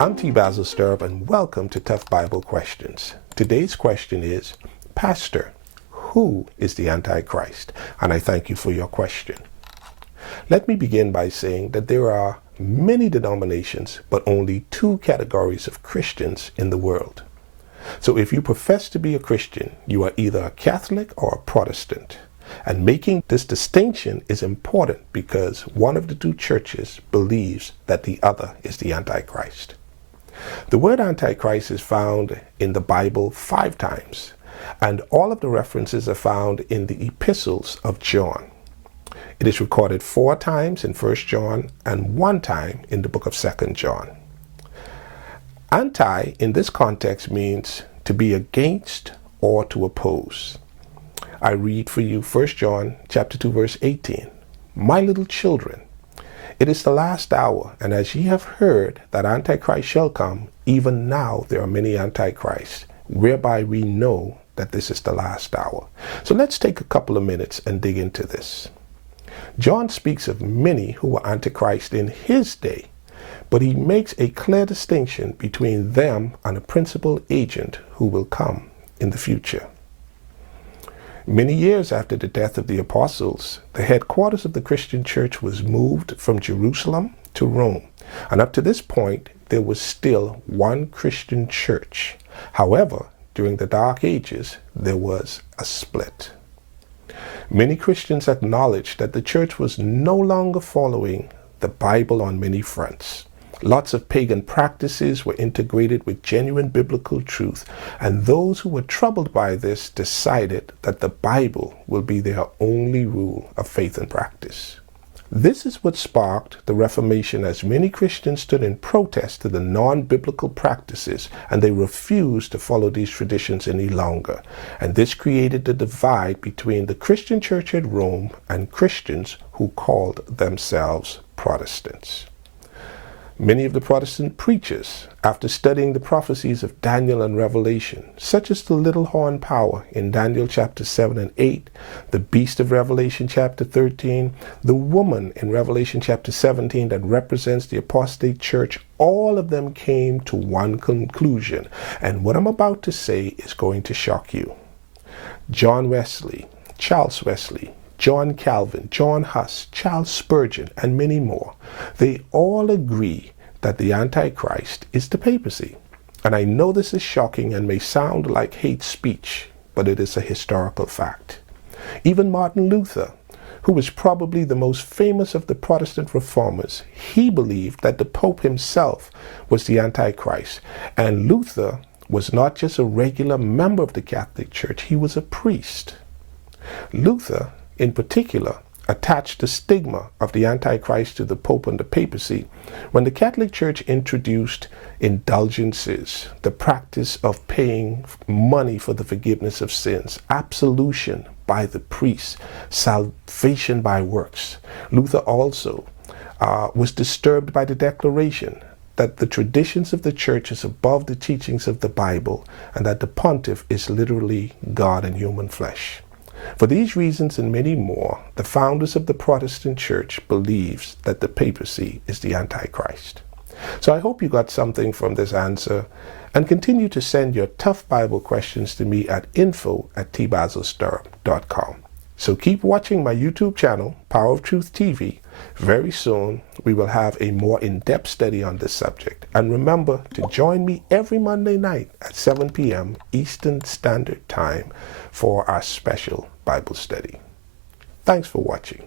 I'm Basil Sturrup, and welcome to Tough Bible Questions. Today's question is, Pastor, who is the Antichrist? And I thank you for your question. Let me begin by saying that there are many denominations, but only two categories of Christians in the world. So if you profess to be a Christian, you are either a Catholic or a Protestant. And making this distinction is important because one of the two churches believes that the other is the Antichrist. The word Antichrist is found in the Bible 5 times, and all of the references are found in the epistles of John. It is recorded 4 times in 1 John and 1 time in the book of 2 John. Anti in this context means to be against or to oppose. I read for you 1 John chapter 2 verse 18. My little children, it is the last hour, and as ye have heard that Antichrist shall come, even now there are many Antichrists, whereby we know that this is the last hour. So let's take a couple of minutes and dig into this. John speaks of many who were Antichrist in his day, but he makes a clear distinction between them and a principal agent who will come in the future. Many years after the death of the apostles, the headquarters of the Christian church was moved from Jerusalem to Rome. And up to this point, there was still one Christian church. However, during the Dark Ages, there was a split. Many Christians acknowledged that the church was no longer following the Bible on many fronts. Lots of pagan practices were integrated with genuine biblical truth, and those who were troubled by this decided that the Bible will be their only rule of faith and practice. This is what sparked the Reformation, as many Christians stood in protest to the non-biblical practices, and they refused to follow these traditions any longer. And this created the divide between the Christian church at Rome and Christians who called themselves Protestants. Many of the Protestant preachers, after studying the prophecies of Daniel and Revelation, such as the little horn power in Daniel chapter 7 and 8, the beast of Revelation chapter 13, the woman in Revelation chapter 17 that represents the apostate church, all of them came to one conclusion. And what I'm about to say is going to shock you. John Wesley, Charles Wesley, John Calvin, John Huss, Charles Spurgeon, and many more, they all agree that the Antichrist is the papacy. And I know this is shocking and may sound like hate speech, but it is a historical fact. Even Martin Luther, who was probably the most famous of the Protestant reformers, he believed that the Pope himself was the Antichrist. And Luther was not just a regular member of the Catholic Church, he was a priest. Luther, in particular, attached the stigma of the Antichrist to the Pope and the papacy when the Catholic Church introduced indulgences, the practice of paying money for the forgiveness of sins, absolution by the priest, salvation by works. Luther also was disturbed by the declaration that the traditions of the church is above the teachings of the Bible, and that the pontiff is literally God in human flesh. For these reasons and many more, the founders of the Protestant church believes that the papacy is the Antichrist. So I hope you got something from this answer, and continue to send your tough Bible questions to me at info@tbasilsturrup.com. So keep watching my YouTube channel, Power of Truth TV. Very soon, we will have a more in-depth study on this subject. And remember to join me every Monday night at 7 p.m. Eastern Standard Time for our special Bible study. Thanks for watching.